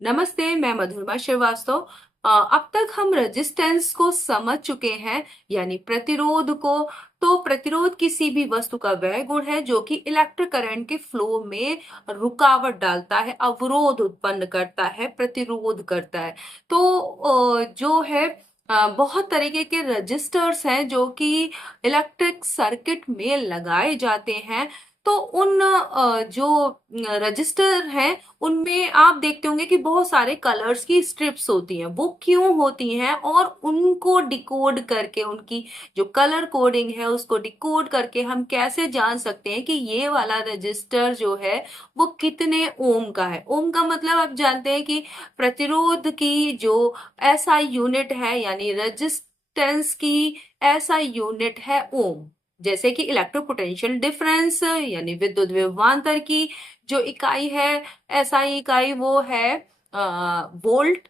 नमस्ते, मैं मधुरमा श्रीवास्तव। अब तक हम रेजिस्टेंस को समझ चुके हैं, यानी प्रतिरोध को। तो प्रतिरोध किसी भी वस्तु का वह गुण है जो कि इलेक्ट्रिक करंट के फ्लो में रुकावट डालता है, अवरोध उत्पन्न करता है, प्रतिरोध करता है। तो जो है बहुत तरीके के रजिस्टर्स हैं जो कि इलेक्ट्रिक सर्किट में लगाए जाते हैं। तो उन जो रजिस्टर हैं उनमें आप देखते होंगे कि बहुत सारे कलर्स की स्ट्रिप्स होती हैं। वो क्यों होती हैं और उनको डिकोड करके, उनकी जो कलर कोडिंग है उसको डिकोड करके हम कैसे जान सकते हैं कि ये वाला रजिस्टर जो है वो कितने ओम का है। ओम का मतलब आप जानते हैं कि प्रतिरोध की जो एसआई यूनिट है, यानी रेजिस्टेंस की एसआई यूनिट है ओम। जैसे कि इलेक्ट्रो पोटेंशियल डिफरेंस यानी विद्युत विभवांतर की जो इकाई है, एसआई इकाई, वो है वोल्ट।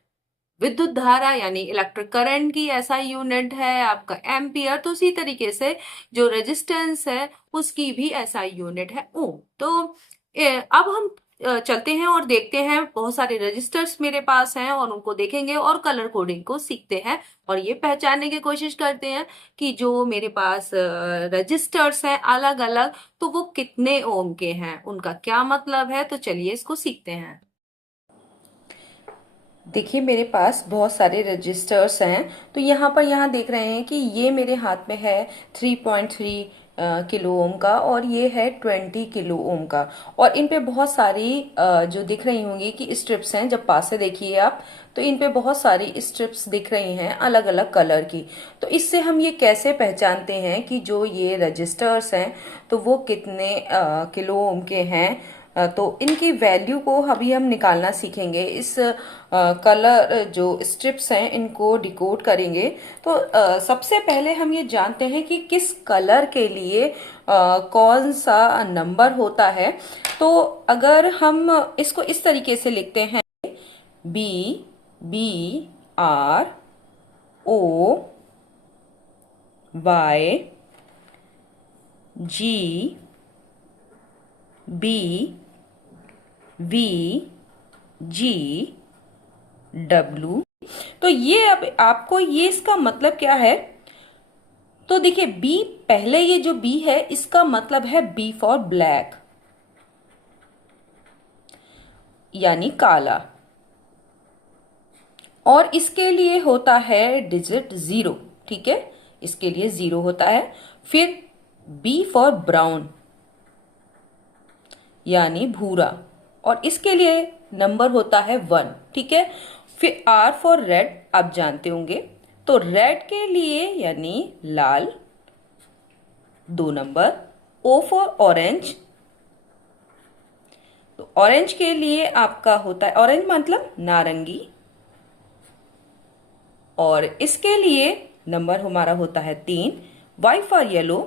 विद्युत धारा यानी इलेक्ट्रिक करंट की एसआई यूनिट है आपका एम्पियर। तो उसी तरीके से जो रेजिस्टेंस है उसकी भी एसआई यूनिट है ओम। तो अब हम चलते हैं और देखते हैं। बहुत सारे रजिस्टर्स मेरे पास हैं और उनको देखेंगे और कलर कोडिंग को सीखते हैं और ये पहचानने की कोशिश करते हैं कि जो मेरे पास रजिस्टर्स हैं अलग अलग, तो वो कितने ओम के हैं, उनका क्या मतलब है। तो चलिए इसको सीखते हैं। देखिए मेरे पास बहुत सारे रजिस्टर्स हैं। तो यहाँ देख रहे हैं कि ये मेरे हाथ में है 3.3 किलो ओम का और ये है 20 किलो ओम का। और इन पे बहुत सारी जो दिख रही होंगी कि स्ट्रिप्स हैं। जब पास से देखिए आप तो इन पे बहुत सारी स्ट्रिप्स दिख रही हैं अलग अलग कलर की। तो इससे हम ये कैसे पहचानते हैं कि जो ये रजिस्टर्स हैं तो वो कितने किलो ओम के हैं। तो इनकी वैल्यू को अभी हम निकालना सीखेंगे। इस कलर जो स्ट्रिप्स हैं इनको डिकोड करेंगे। तो सबसे पहले हम ये जानते हैं कि किस कलर के लिए कौन सा नंबर होता है। तो अगर हम इसको इस तरीके से लिखते हैं, B B R O Y G B V G W. तो ये अब आपको ये इसका मतलब क्या है। तो देखिए बी, पहले ये जो बी है इसका मतलब है बी फॉर ब्लैक, यानी काला। और इसके लिए होता है डिजिट 0। ठीक है, इसके लिए 0 होता है। फिर बी फॉर ब्राउन, यानी भूरा, और इसके लिए नंबर होता है 1। ठीक है। फिर आर फॉर रेड, आप जानते होंगे। तो रेड के लिए यानी लाल, 2 नंबर। ओ फॉर ऑरेंज, तो ऑरेंज के लिए आपका होता है, ऑरेंज मतलब नारंगी, और इसके लिए नंबर हमारा होता है 3। वाई फॉर येलो,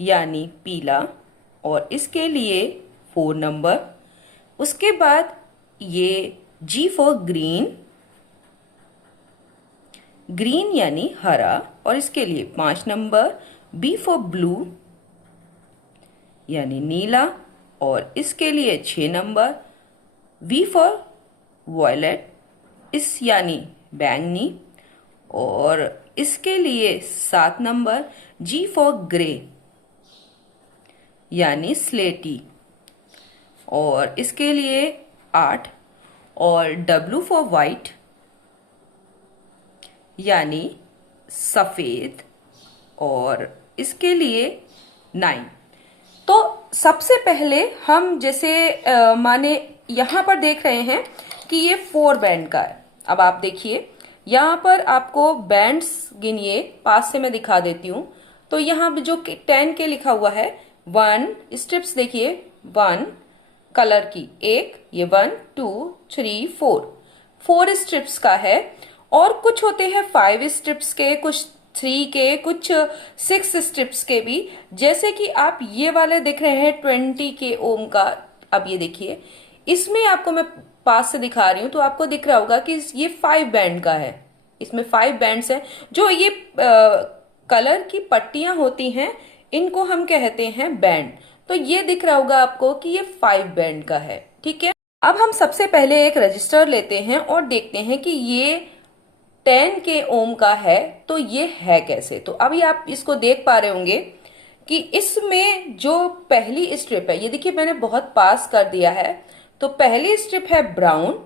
यानी पीला, और इसके लिए 4 नंबर। उसके बाद ये जी फॉर ग्रीन, ग्रीन यानी हरा, और इसके लिए 5 नंबर। बी फॉर ब्लू, यानी नीला, और इसके लिए 6 नंबर। वी फॉर वॉयलेट, इस यानी बैंगनी, और इसके लिए 7 नंबर। जी फॉर ग्रे, यानी स्लेटी, और इसके लिए 8। और डब्लू फॉर वाइट, यानी सफेद, और इसके लिए 9। तो सबसे पहले हम जैसे माने यहाँ पर देख रहे हैं कि ये 4 बैंड का है। अब आप देखिए यहाँ पर आपको बैंड्स गिनिए, पास से मैं दिखा देती हूँ। तो यहाँ जो 10 के लिखा हुआ है, 1 स्ट्रिप्स देखिए, 1 कलर की, एक ये 1 2 3 4 स्ट्रिप्स का है। और कुछ होते हैं 5 स्ट्रिप्स के, कुछ 3 के, कुछ 6 स्ट्रिप्स के भी। जैसे कि आप ये वाले देख रहे हैं 20 के ओम का। अब ये देखिए, इसमें आपको मैं पास से दिखा रही हूं तो आपको दिख रहा होगा कि ये 5 बैंड का है। इसमें 5 बैंड्स हैं। जो ये कलर की पट्टियां होती हैं इनको हम कहते हैं बैंड। तो ये दिख रहा होगा आपको कि ये 5 बैंड का है। ठीक है। अब हम सबसे पहले एक रजिस्टर लेते हैं और देखते हैं कि ये 10 के ओम का है, तो ये है कैसे। तो अभी आप इसको देख पा रहे होंगे कि इसमें जो पहली स्ट्रिप है, ये देखिए मैंने बहुत पास कर दिया है। तो पहली स्ट्रिप है ब्राउन,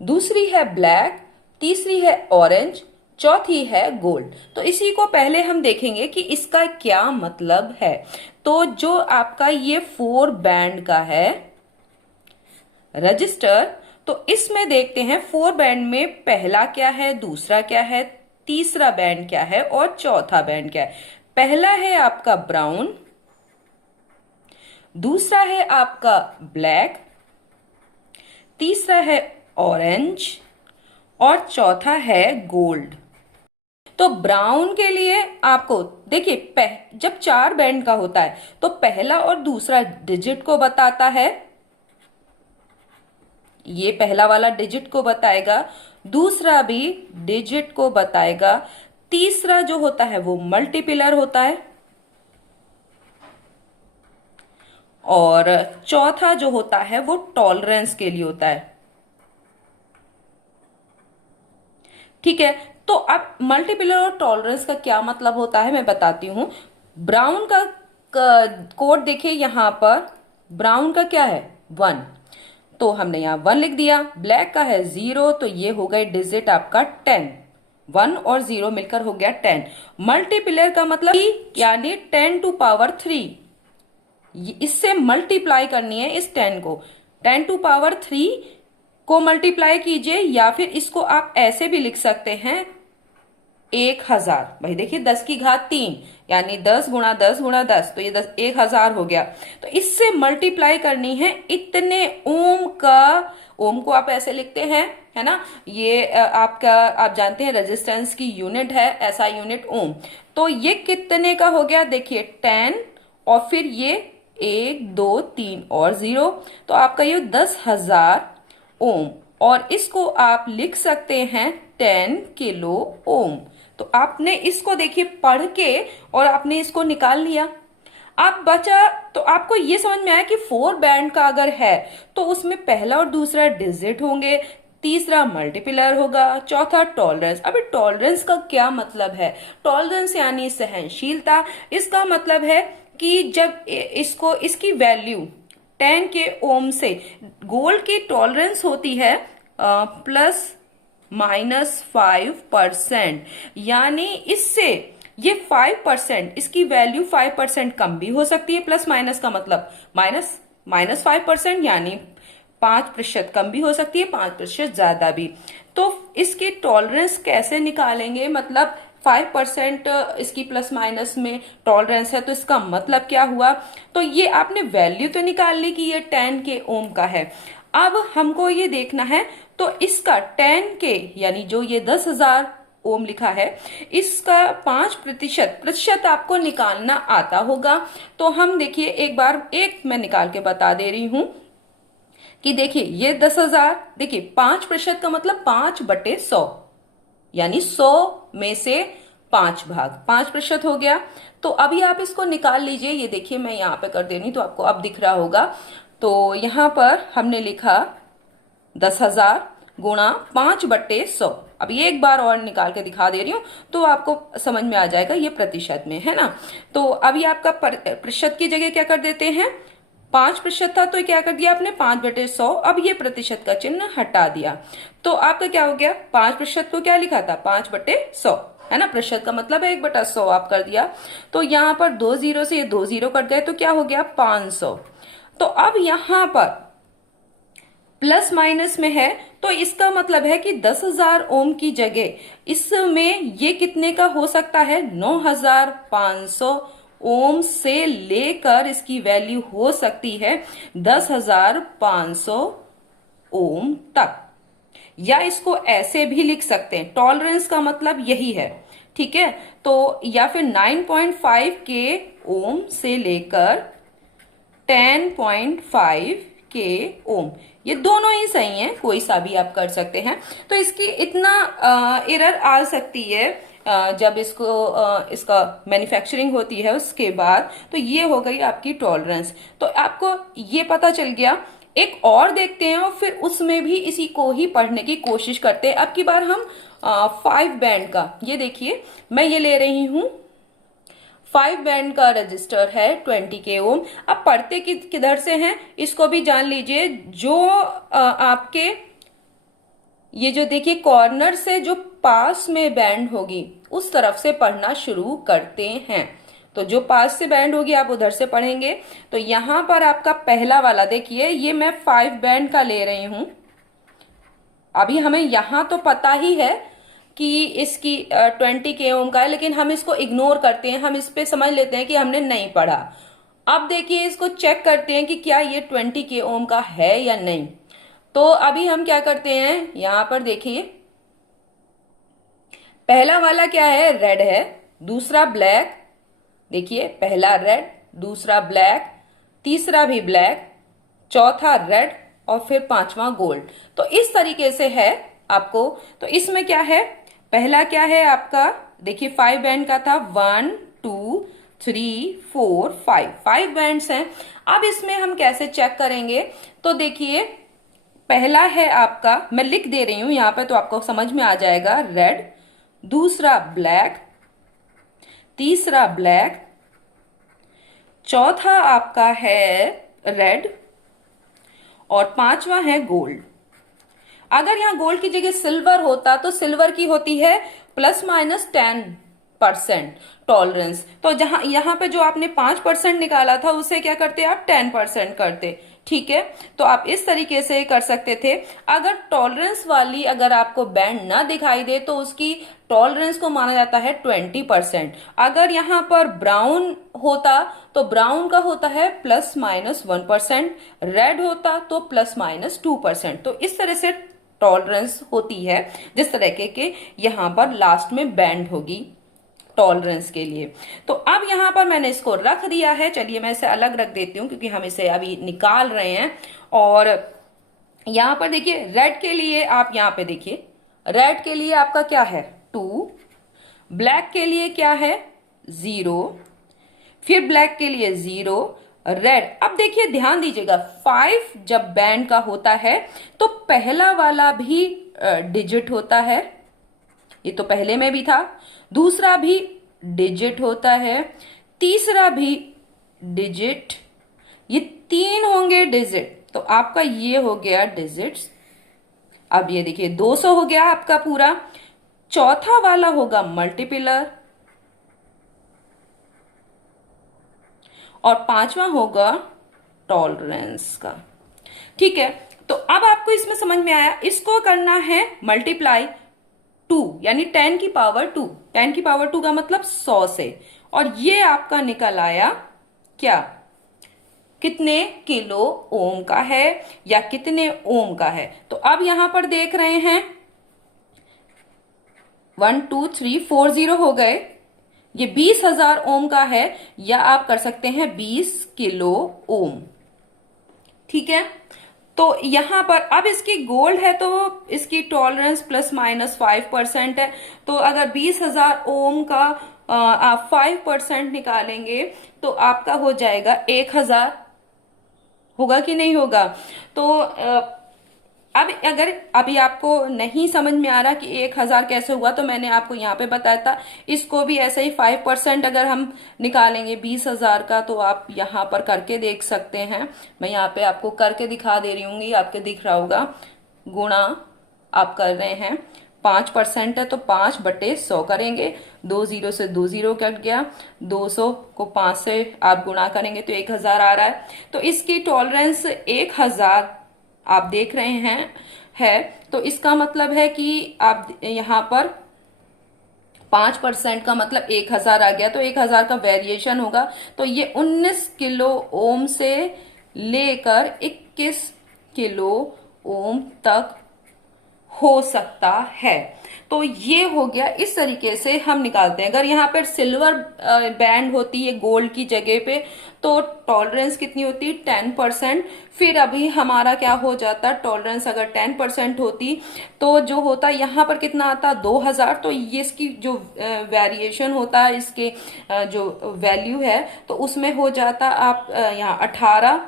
दूसरी है ब्लैक, तीसरी है ऑरेंज, चौथी है गोल्ड। तो इसी को पहले हम देखेंगे कि इसका क्या मतलब है। तो जो आपका ये 4 बैंड का है रजिस्टर, तो इसमें देखते हैं 4 बैंड में पहला क्या है, दूसरा क्या है, तीसरा बैंड क्या है और चौथा बैंड क्या है। पहला है आपका ब्राउन, दूसरा है आपका ब्लैक, तीसरा है ऑरेंज और चौथा है गोल्ड। तो ब्राउन के लिए आपको देखिए जब 4 बैंड का होता है तो पहला और दूसरा डिजिट को बताता है, ये पहला वाला डिजिट को बताएगा, दूसरा भी डिजिट को बताएगा, तीसरा जो होता है वो मल्टीप्लर होता है और चौथा जो होता है वो टॉलरेंस के लिए होता है। ठीक है, तो अब मल्टीप्लर और टॉलरेंस का क्या मतलब होता है मैं बताती हूं। ब्राउन का कोड देखिए यहां पर, ब्राउन का क्या है 1, तो हमने यहाँ 1 लिख दिया। ब्लैक का है 0, तो ये हो गए डिजिट आपका 10, 1 और 0 मिलकर हो गया 10। मल्टीप्लर का मतलब यानी 10 टू पावर 3, इससे मल्टीप्लाई करनी है इस 10 को, 10 टू पावर 3 को मल्टीप्लाई कीजिए, या फिर इसको आप ऐसे भी लिख सकते हैं 1000। भाई देखिए 10 की घात 3 यानी 10 गुणा 10 गुणा 10, तो ये 1000 हो गया। तो इससे मल्टीप्लाई करनी है इतने ओम का। ओम को आप ऐसे लिखते हैं, है ना, ये आपका आप जानते हैं रेजिस्टेंस की यूनिट है, ऐसा यूनिट ओम। तो ये कितने का हो गया देखिए 10 और फिर ये 1 2 3 और 0, तो आपका ये 10,000 ओम। और इसको आप लिख सकते हैं 10 किलो ओम। तो आपने इसको देखिए पढ़ के और आपने इसको निकाल लिया। आप बचा, तो आपको ये समझ में आया कि 4 बैंड का अगर है तो उसमें पहला और दूसरा डिजिट होंगे, तीसरा मल्टीप्लर होगा, चौथा टॉलरेंस। अभी टॉलरेंस का क्या मतलब है? टॉलरेंस यानी सहनशीलता। इसका मतलब है कि जब इसको इसकी वैल्यू 10 के ओम से, गोल्ड की टॉलरेंस होती है ±5%, यानी इससे ये 5%, इसकी वैल्यू 5% कम भी हो सकती है। प्लस माइनस का मतलब -5%, यानी 5% कम भी हो सकती है, 5% ज्यादा भी। तो इसकी टॉलरेंस कैसे निकालेंगे? मतलब 5% इसकी प्लस माइनस में टॉलरेंस है, तो इसका मतलब क्या हुआ? तो ये आपने वैल्यू तो निकाल ली कि ये 10 के ओम का है। अब हमको ये देखना है, तो इसका 10 के यानी जो ये 10,000 ओम लिखा है, इसका 5% आपको निकालना आता होगा। तो हम देखिए एक बार एक मैं निकाल के बता दे रही हूं कि देखिए ये 10,000, देखिए 5% का मतलब 5/100, यानी 100 में से 5 भाग 5% हो गया। तो अभी आप इसको निकाल लीजिए। ये देखिए मैं यहाँ पे कर दे रही हूं तो आपको अब दिख रहा होगा। तो यहाँ पर हमने लिखा 10,000 गुणा 5/100। अब ये एक बार और निकाल के दिखा दे रही हूं तो आपको समझ में आ जाएगा, ये प्रतिशत में है ना। तो अभी आपका प्रतिशत की जगह क्या कर देते हैं, 5% था तो क्या कर दिया आपने 5/100। अब ये प्रतिशत का चिन्ह हटा दिया, तो आपका क्या हो गया, 5% को क्या लिखा था 5/100, है ना। प्रतिशत का मतलब है 1/100 आप कर दिया। तो यहाँ पर 2 जीरो से ये 2 जीरो कट गए तो क्या हो गया 500। तो अब यहाँ पर प्लस माइनस में है, तो इसका मतलब है कि 10,000 ओम की जगह इसमें ये कितने का हो सकता है, 9,500 ओम से लेकर इसकी वैल्यू हो सकती है 10,500 ओम तक। या इसको ऐसे भी लिख सकते हैं, टॉलरेंस का मतलब यही है, ठीक है। तो या फिर 9.5 के ओम से लेकर 10.5 के ओम, ये दोनों ही सही हैं, कोई सा भी आप कर सकते हैं। तो इसकी इतना एरर आ सकती है जब इसका मैन्युफैक्चरिंग होती है उसके बाद। तो ये हो गई आपकी टॉलरेंस। तो आपको ये पता चल गया एक और देखते हैं और फिर उसमें भी इसी को ही पढ़ने की कोशिश करते हैं। अब की बार हम 5 बैंड का, ये देखिए मैं ये ले रही हूं 5 बैंड का रजिस्टर है 20 ओम। अब पढ़ते किधर से हैं इसको भी जान लीजिए। जो आपके ये जो देखिए कॉर्नर से जो पास में बैंड होगी उस तरफ से पढ़ना शुरू करते हैं। तो जो पास से बैंड होगी आप उधर से पढ़ेंगे। तो यहां पर आपका पहला वाला देखिए, ये मैं 5 बैंड का ले रही हूं। अभी हमें यहां तो पता ही है कि इसकी 20 ओम का है, लेकिन हम इसको इग्नोर करते हैं, हम इस पे समझ लेते हैं कि हमने नहीं पढ़ा। अब देखिए इसको चेक करते हैं कि क्या ये 20 ओम का है या नहीं। तो अभी हम क्या करते हैं, यहां पर देखिए पहला वाला क्या है, रेड है, दूसरा ब्लैक, देखिए पहला रेड, दूसरा ब्लैक, तीसरा भी ब्लैक, चौथा रेड और फिर पांचवा गोल्ड। तो इस तरीके से है आपको। तो इसमें क्या है, पहला क्या है आपका, देखिए 5 बैंड का था, 1 2 3 4 5 बैंड्स हैं। अब इसमें हम कैसे चेक करेंगे, तो देखिए पहला है आपका, मैं लिख दे रही हूं यहां पे तो आपको समझ में आ जाएगा, रेड, दूसरा ब्लैक, तीसरा ब्लैक, चौथा आपका है रेड और पांचवा है गोल्ड। अगर यहां गोल्ड की जगह सिल्वर होता तो सिल्वर की होती है ±10% टॉलरेंस। तो जहां यहां पे जो आपने 5% निकाला था उसे क्या करते आप 10% करते। ठीक है, तो आप इस तरीके से कर सकते थे। अगर टॉलरेंस वाली अगर आपको बैंड ना दिखाई दे तो उसकी टॉलरेंस को माना जाता है 20%। अगर यहां पर ब्राउन होता तो ब्राउन का होता है ±1%, रेड होता तो ±2%। तो इस तरह से टॉलरेंस होती है, जिस तरह के यहां पर लास्ट में बैंड होगी टॉलरेंस के लिए। तो अब यहां पर मैंने इसको रख दिया है, चलिए मैं इसे अलग रख देती हूं क्योंकि हम इसे अभी निकाल रहे हैं। और यहां पर देखिए रेड के लिए आप यहां पे देखिए, रेड के लिए आपका क्या है 2, ब्लैक के लिए क्या है 0, फिर ब्लैक के लिए 0, रेड। अब देखिए ध्यान दीजिएगा 5 जब बैंड का होता है तो पहला वाला भी डिजिट होता है, ये तो पहले में भी था, दूसरा भी डिजिट होता है, तीसरा भी डिजिट, ये 3 होंगे डिजिट। तो आपका ये हो गया डिजिट्स। अब ये देखिए 200 हो गया आपका पूरा। चौथा वाला होगा मल्टीप्लर और पांचवा होगा टॉलरेंस का। ठीक है, तो अब आपको इसमें समझ में आया, इसको करना है मल्टीप्लाई 2 यानी 10 की पावर 2। 10 की पावर 2 का मतलब 100 से, और ये आपका निकल आया क्या, कितने किलो ओम का है या कितने ओम का है। तो अब यहां पर देख रहे हैं 1 2 3 4 0 हो गए, ये 20,000 ओम का है, या आप कर सकते हैं 20 किलो ओम। ठीक है, तो यहां पर अब इसकी गोल्ड है तो इसकी टॉलरेंस ±5% है। तो अगर 20,000 ओम का आप 5% निकालेंगे तो आपका हो जाएगा 1,000। होगा कि नहीं होगा। तो अब अगर अभी आपको नहीं समझ में आ रहा कि 1,000 कैसे हुआ, तो मैंने आपको यहाँ पे बताया था, इसको भी ऐसे ही 5% अगर हम निकालेंगे 20,000 का तो आप यहाँ पर करके देख सकते हैं। मैं यहाँ पे आपको करके दिखा दे रही हूँ, आपके दिख रहा होगा, गुणा आप कर रहे हैं, 5% है तो 5/100 करेंगे, 2 0 से 2 0 कट गया, 200 को 5 से आप गुणा करेंगे तो 1,000 आ रहा है। तो इसकी टॉलरेंस 1,000 आप देख रहे हैं है। तो इसका मतलब है कि आप यहां पर 5% का मतलब 1,000 आ गया, तो 1,000 का वेरिएशन होगा। तो ये 19 किलो ओम से लेकर 21 किलो ओम तक हो सकता है। तो ये हो गया, इस तरीके से हम निकालते हैं। अगर यहाँ पर सिल्वर बैंड होती है गोल्ड की जगह पे तो टॉलरेंस कितनी होती है 10%। फिर अभी हमारा क्या हो जाता, टॉलरेंस अगर 10% होती तो जो होता यहाँ पर कितना आता 2,000। तो ये इसकी जो वेरिएशन होता है, इसके जो वैल्यू है तो उसमें हो जाता आप यहाँ 18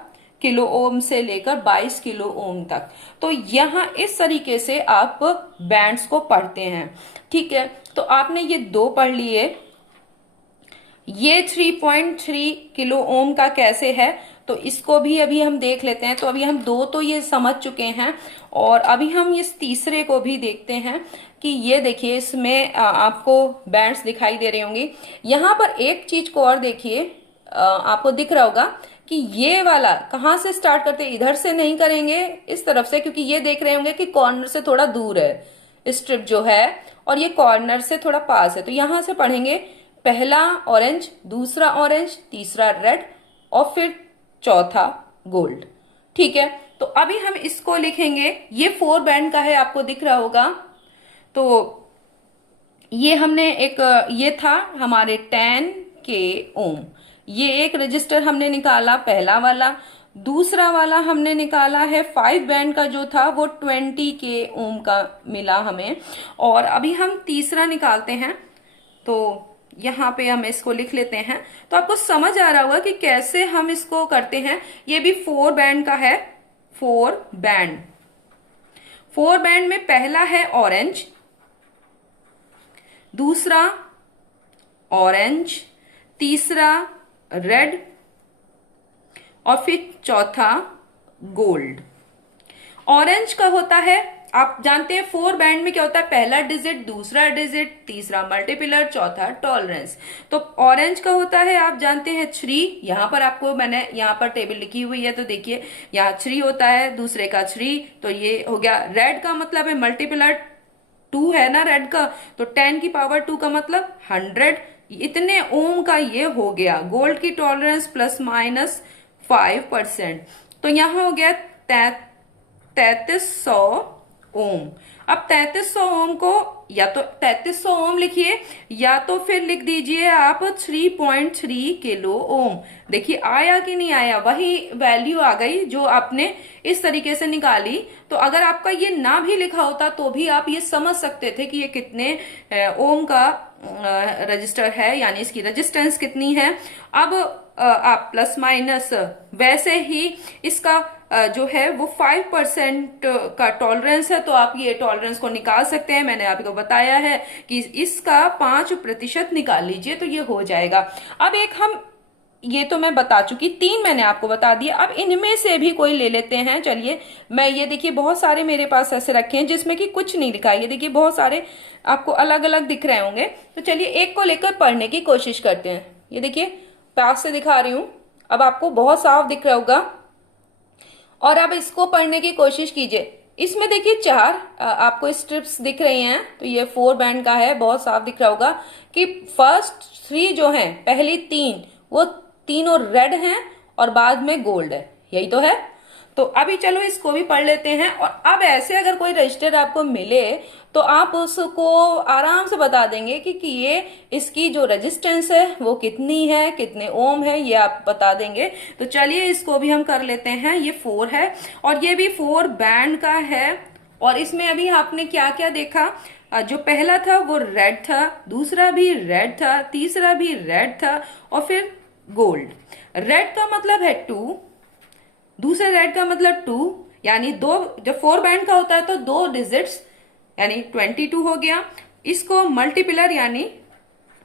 किलो ओम से लेकर 22 किलो ओम तक। तो यहाँ इस तरीके से आप बैंड्स को पढ़ते हैं। ठीक है, तो आपने ये दो पढ़ लिए। ये 3.3 किलो ओम का कैसे है, तो इसको भी अभी हम देख लेते हैं। तो अभी हम दो तो ये समझ चुके हैं, और अभी हम इस तीसरे को भी देखते हैं कि ये देखिए इसमें आपको बैंड्स दिखाई दे रहे होंगे। यहाँ पर एक चीज को और देखिए, आपको दिख रहा होगा कि ये वाला कहाँ से स्टार्ट करते हैं, इधर से नहीं करेंगे, इस तरफ से, क्योंकि ये देख रहे होंगे कि कॉर्नर से थोड़ा दूर है स्ट्रिप जो है, और ये कॉर्नर से थोड़ा पास है। तो यहां से पढ़ेंगे, पहला ऑरेंज, दूसरा ऑरेंज, तीसरा रेड, और फिर चौथा गोल्ड। ठीक है, तो अभी हम इसको लिखेंगे। ये 4 बैंड का है, आपको दिख रहा होगा। तो ये हमने एक, ये था हमारे 10 के ओम। ये एक रजिस्टर हमने निकाला, पहला वाला। दूसरा वाला हमने निकाला है 5 बैंड का, जो था वो 20 के ओम का मिला हमें। और अभी हम तीसरा निकालते हैं, तो यहाँ पे हम इसको लिख लेते हैं। तो आपको समझ आ रहा होगा कि कैसे हम इसको करते हैं। ये भी 4 बैंड का है, 4 बैंड। 4 बैंड में पहला है ऑरेंज, दूसरा ऑरेंज, तीसरा रेड, और फिर चौथा गोल्ड। ऑरेंज का होता है, आप जानते हैं 4 बैंड में क्या होता है, पहला डिजिट, दूसरा डिजिट, तीसरा मल्टीप्लर, चौथा टॉलरेंस। तो ऑरेंज का होता है, आप जानते हैं 3। यहां पर आपको मैंने यहाँ पर टेबल लिखी हुई है, तो देखिए यहाँ 3 होता है, दूसरे का 3, तो ये हो गया। रेड का मतलब है मल्टीप्लर 2 है ना रेड का, तो 10 की पावर 2 का मतलब 100। इतने ओम का ये हो गया। गोल्ड की टॉलरेंस ±5%, तो यहां हो गया 3300 ओम। अब 3300 ओम को या तो 3300 ओम लिखिए, या तो फिर लिख दीजिए आप 3.3 किलो ओम। देखिए आया कि नहीं आया, वही वैल्यू आ गई जो आपने इस तरीके से निकाली। तो अगर आपका ये ना भी लिखा होता तो भी आप ये समझ सकते थे कि ये कितने ओम का रजिस्टर है, यानी इसकी रेजिस्टेंस कितनी है। अब आप प्लस माइनस वैसे ही इसका जो है वो 5% का टॉलरेंस है, तो आप ये टॉलरेंस को निकाल सकते हैं। मैंने आपको बताया है कि इसका 5% निकाल लीजिए तो ये हो जाएगा। अब एक हम, ये तो मैं बता चुकी, 3 मैंने आपको बता दिया। अब इनमें से भी कोई ले लेते हैं। चलिए, मैं ये देखिए बहुत सारे मेरे पास ऐसे रखे हैं जिसमें कि कुछ नहीं लिखा है। ये देखिए बहुत सारे आपको अलग अलग दिख रहे होंगे। तो चलिए एक को लेकर पढ़ने की कोशिश करते हैं। ये देखिए पास से दिखा रही हूं, अब आपको बहुत साफ दिख रहा होगा। और अब इसको पढ़ने की कोशिश कीजिए। इसमें देखिए 4 आपको स्ट्रिप्स दिख रही हैं, तो ये 4 बैंड का है, बहुत साफ दिख रहा होगा कि फर्स्ट 3 जो हैं, पहली 3 वो तीनों रेड हैं और बाद में गोल्ड है, यही तो है। तो अभी चलो इसको भी पढ़ लेते हैं। और अब ऐसे अगर कोई रजिस्टर आपको मिले तो आप उसको आराम से बता देंगे कि ये इसकी जो रेजिस्टेंस है वो कितनी है, कितने ओम है, ये आप बता देंगे। तो चलिए इसको भी हम कर लेते हैं। ये 4 है और ये भी 4 बैंड का है। और इसमें अभी आपने क्या क्या देखा, जो पहला था वो रेड था, दूसरा भी रेड था, तीसरा भी रेड था, और फिर गोल्ड। रेड का मतलब है 2, दूसरे रेड का मतलब 2, यानी दो। जब 4 बैंड का होता है तो 2 डिजिट्स यानी 22 हो गया। इसको मल्टीप्लर यानी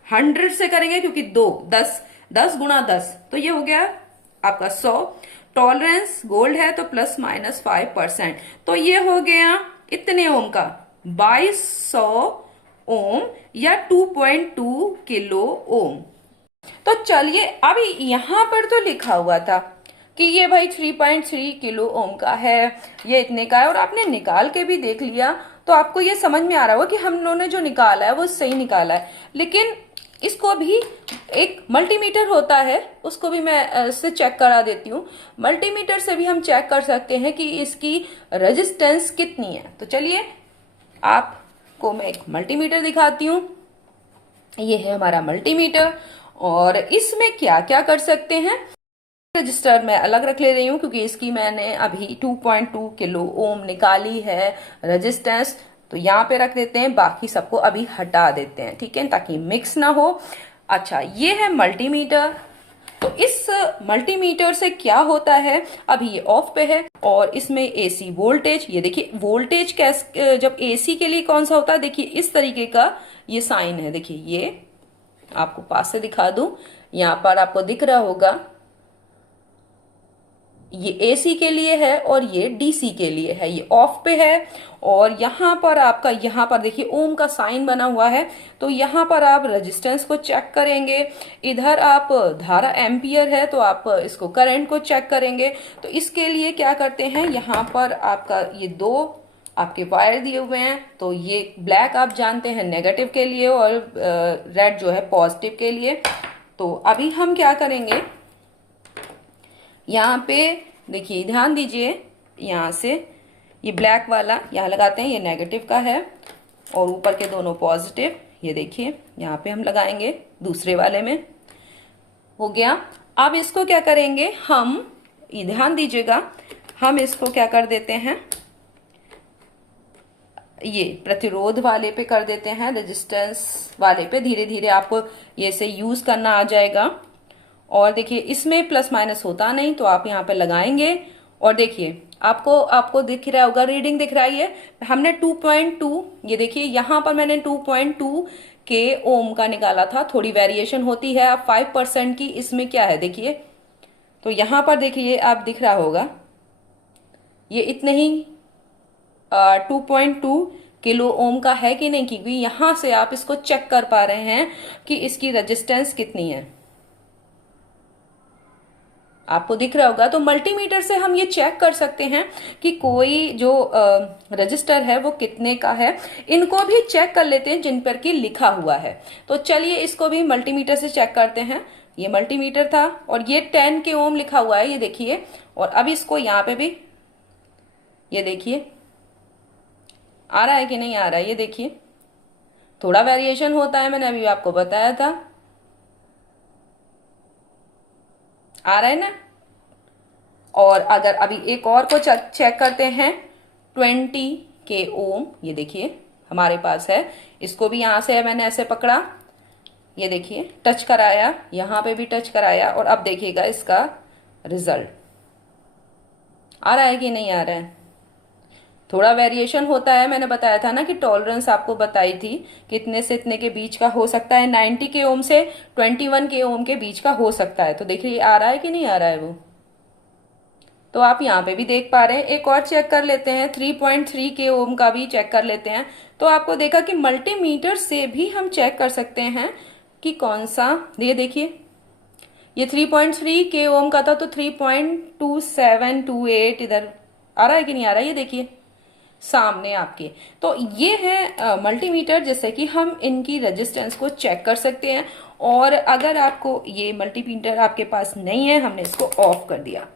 100 से करेंगे, क्योंकि 10 गुणा 10, तो ये हो गया आपका 100। टॉलरेंस गोल्ड है तो ±5%, तो ये हो गया इतने ओम का 2200 ओम या 2.2 किलो ओम। तो चलिए अभी यहां पर तो लिखा हुआ था कि ये भाई 3.3 किलो ओम का है, ये इतने का है, और आपने निकाल के भी देख लिया तो आपको ये समझ में आ रहा होगा कि हम लोगों ने जो निकाला है वो सही निकाला है। लेकिन इसको भी एक मल्टीमीटर होता है, उसको भी मैं इससे चेक करा देती हूँ। मल्टीमीटर से भी हम चेक कर सकते हैं कि इसकी रेजिस्टेंस कितनी है। तो चलिए आपको मैं एक मल्टीमीटर दिखाती हूँ। ये है हमारा मल्टीमीटर, और इसमें क्या क्या कर सकते हैं। रजिस्टर मैं अलग रख ले रही हूँ क्योंकि इसकी मैंने अभी 2.2 किलो ओम निकाली है रेजिस्टेंस, तो यहाँ पे रख देते हैं। बाकी सबको अभी हटा देते हैं, ठीक है, ताकि मिक्स ना हो। अच्छा, ये है मल्टीमीटर, तो इस मल्टीमीटर से क्या होता है, अभी ये ऑफ पे है और इसमें एसी वोल्टेज, ये देखिए वोल्टेज कैसे, जब एसी के लिए कौन सा होता है, देखिए इस तरीके का ये साइन है, देखिए ये आपको पास से दिखा दूं, यहां पर आपको दिख रहा होगा, ये एसी के लिए है और ये डीसी के लिए है, ये ऑफ पे है। और यहां पर आपका, यहां पर देखिए ओम का साइन बना हुआ है, तो यहां पर आप रेजिस्टेंस को चेक करेंगे, इधर आप धारा एम्पियर है तो आप इसको करंट को चेक करेंगे। तो इसके लिए क्या करते हैं, यहां पर आपका ये दो आपके वायर दिए हुए हैं, तो ये ब्लैक आप जानते हैं नेगेटिव के लिए और रेड जो है पॉजिटिव के लिए। तो अभी हम क्या करेंगे, यहाँ पे देखिए ध्यान दीजिए, यहाँ से ये ब्लैक वाला यहाँ लगाते हैं, ये नेगेटिव का है और ऊपर के दोनों पॉजिटिव, ये देखिए यहाँ पे हम लगाएंगे दूसरे वाले में, हो गया। अब इसको क्या करेंगे हम, ये ध्यान दीजिएगा, हम इसको क्या कर देते हैं, ये प्रतिरोध वाले पे कर देते हैं, रेजिस्टेंस वाले पे, धीरे धीरे आपको ये से यूज करना आ जाएगा। और देखिए इसमें प्लस माइनस होता नहीं, तो आप यहाँ पे लगाएंगे और देखिए आपको आपको दिख रहा होगा, रीडिंग दिख रही है, हमने 2.2, ये देखिए यहाँ पर मैंने 2.2 के ओम का निकाला था, थोड़ी वेरिएशन होती है, अब 5% की इसमें क्या है देखिए, तो यहाँ पर देखिए आप दिख रहा होगा ये इतने ही 2.2 किलो ओम का है कि नहीं, क्योंकि यहां से आप इसको चेक कर पा रहे हैं कि इसकी रेजिस्टेंस कितनी है, आपको दिख रहा होगा। तो मल्टीमीटर से हम ये चेक कर सकते हैं कि कोई जो रजिस्टर है वो कितने का है। इनको भी चेक कर लेते हैं जिन पर कि लिखा हुआ है। तो चलिए इसको भी मल्टीमीटर से चेक करते हैं। ये मल्टीमीटर था और ये 10 के ओम लिखा हुआ है, ये देखिए। और अब इसको यहाँ पे भी ये देखिए आ रहा है कि नहीं आ रहा है, ये देखिए थोड़ा वेरिएशन होता है, मैंने अभी आपको बताया था, आ रहा है ना। और अगर अभी एक और को चेक करते हैं 20 के ओम, ये देखिए हमारे पास है, इसको भी यहां से मैंने ऐसे पकड़ा, ये देखिए टच कराया, यहां पे भी टच कराया और अब देखिएगा इसका रिजल्ट आ रहा है कि नहीं आ रहा है। थोड़ा वेरिएशन होता है, मैंने बताया था ना कि टॉलरेंस आपको बताई थी कितने से इतने के बीच का हो सकता है, 90 के ओम से 21 के ओम के बीच का हो सकता है। तो देखिए आ रहा है कि नहीं आ रहा है वो, तो आप यहाँ पे भी देख पा रहे हैं। एक और चेक कर लेते हैं, 3.3 के ओम का भी चेक कर लेते हैं। तो आपको देखा कि मल्टीमीटर से भी हम चेक कर सकते हैं कि कौन सा, ये देखिए ये 3.3 के ओम का था, तो 3.2728 इधर आ रहा है कि नहीं आ रहा है, ये देखिए सामने आपके। तो ये है मल्टीमीटर, जैसे कि हम इनकी रेजिस्टेंस को चेक कर सकते हैं। और अगर आपको ये मल्टीमीटर आपके पास नहीं है, हमने इसको ऑफ कर दिया,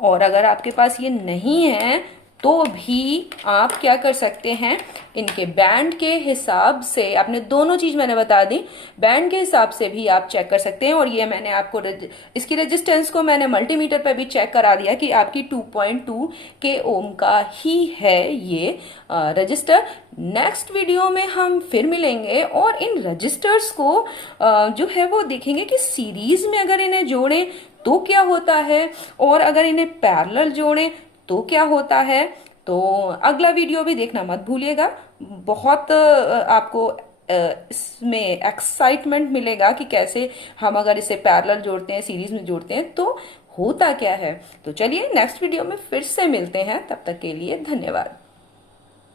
और अगर आपके पास ये नहीं है तो भी आप क्या कर सकते हैं, इनके बैंड के हिसाब से, आपने दोनों चीज मैंने बता दी, बैंड के हिसाब से भी आप चेक कर सकते हैं। और ये मैंने आपको इसकी रेजिस्टेंस को मैंने मल्टीमीटर पे भी चेक करा दिया कि आपकी 2.2 के ओम का ही है ये रजिस्टर। नेक्स्ट वीडियो में हम फिर मिलेंगे और इन रजिस्टर्स को जो है वो देखेंगे कि सीरीज में अगर इन्हें जोड़ें तो क्या होता है, और अगर इन्हें पैरेलल जोड़ें तो क्या होता है। तो अगला वीडियो भी देखना मत भूलिएगा, बहुत आपको इसमें एक्साइटमेंट मिलेगा कि कैसे हम अगर इसे पैरेलल जोड़ते हैं, सीरीज में जोड़ते हैं तो होता क्या है। तो चलिए नेक्स्ट वीडियो में फिर से मिलते हैं, तब तक के लिए धन्यवाद।